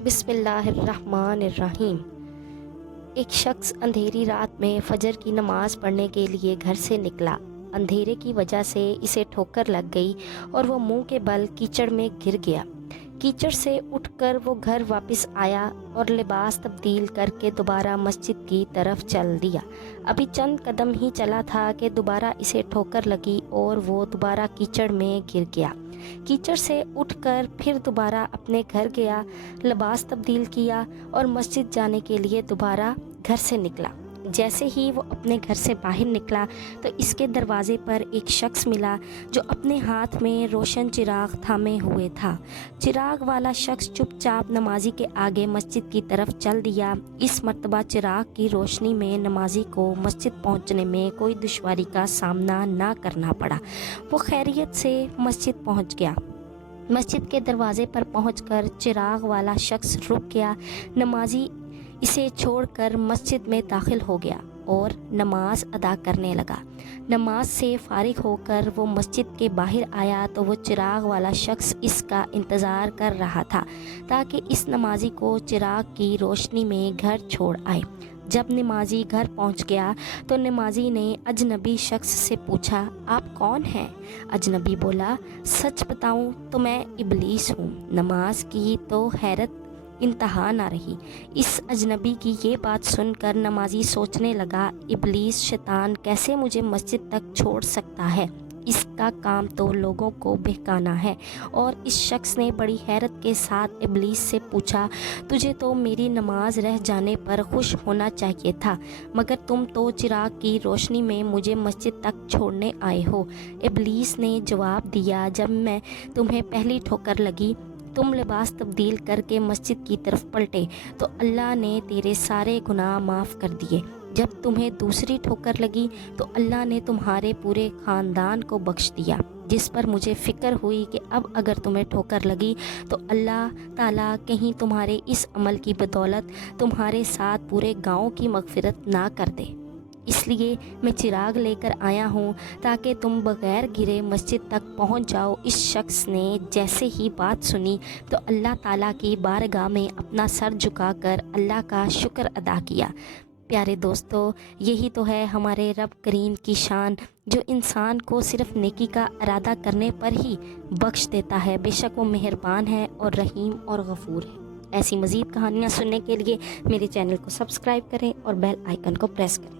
बिस्मिल्लाहिर्रहमानिर्रहीम। एक शख्स अंधेरी रात में फजर की नमाज पढ़ने के लिए घर से निकला। अंधेरे की वजह से इसे ठोकर लग गई और वो मुंह के बल कीचड़ में गिर गया। कीचड़ से उठकर वो घर वापस आया और लिबास तब्दील करके दोबारा मस्जिद की तरफ चल दिया। अभी चंद कदम ही चला था कि दोबारा इसे ठोकर लगी और वो दोबारा कीचड़ में गिर गया। कीचड़ से उठकर फिर दोबारा अपने घर गया, लिबास तब्दील किया और मस्जिद जाने के लिए दोबारा घर से निकला। जैसे ही वो अपने घर से बाहर निकला तो इसके दरवाज़े पर एक शख्स मिला जो अपने हाथ में रोशन चिराग थामे हुए था। चिराग वाला शख्स चुपचाप नमाजी के आगे मस्जिद की तरफ चल दिया। इस मर्तबा चिराग की रोशनी में नमाजी को मस्जिद पहुंचने में कोई दुश्वारी का सामना ना करना पड़ा। वो खैरियत से मस्जिद पहुंच गया। मस्जिद के दरवाजे पर पहुंचकर चिराग वाला शख्स रुक गया। नमाजी इसे छोड़कर मस्जिद में दाखिल हो गया और नमाज अदा करने लगा। नमाज से फारिग होकर वो मस्जिद के बाहर आया तो वो चिराग वाला शख्स इसका इंतज़ार कर रहा था ताकि इस नमाजी को चिराग की रोशनी में घर छोड़ आए। जब नमाजी घर पहुंच गया तो नमाजी ने अजनबी शख्स से पूछा, आप कौन हैं? अजनबी बोला, सच बताऊं तो मैं इबलीस हूँ। नमाज की तो हैरत इंतहा ना रही। इस अजनबी की ये बात सुनकर नमाजी सोचने लगा, इबलीस शैतान कैसे मुझे मस्जिद तक छोड़ सकता है? इसका काम तो लोगों को बहकाना है। और इस शख्स ने बड़ी हैरत के साथ इबलीस से पूछा, तुझे तो मेरी नमाज रह जाने पर खुश होना चाहिए था, मगर तुम तो चिराग की रोशनी में मुझे मस्जिद तक छोड़ने आए हो। इबलीस ने जवाब दिया, जब मैं तुम्हें पहली ठोकर लगी तुम लिबास तब्दील करके मस्जिद की तरफ पलटे तो अल्लाह ने तेरे सारे गुनाह माफ़ कर दिए। जब तुम्हें दूसरी ठोकर लगी तो अल्लाह ने तुम्हारे पूरे ख़ानदान को बख्श दिया, जिस पर मुझे फ़िक्र हुई कि अब अगर तुम्हें ठोकर लगी तो अल्लाह ताला कहीं तुम्हारे इस अमल की बदौलत तुम्हारे साथ पूरे गाँव की मग़फ़िरत ना कर दे। इसलिए मैं चिराग लेकर आया हूँ ताकि तुम बग़ैर गिरे मस्जिद तक पहुँच जाओ। इस शख्स ने जैसे ही बात सुनी तो अल्लाह ताला की बारगाह में अपना सर झुकाकर अल्लाह का शुक्र अदा किया। प्यारे दोस्तों, यही तो है हमारे रब करीम की शान, जो इंसान को सिर्फ़ नेकी का इरादा करने पर ही बख्श देता है। बेशक वो मेहरबान है और रहीम और गफ़ूर है। ऐसी मज़ीद कहानियाँ सुनने के लिए मेरे चैनल को सब्सक्राइब करें और बेल आइकन को प्रेस करें।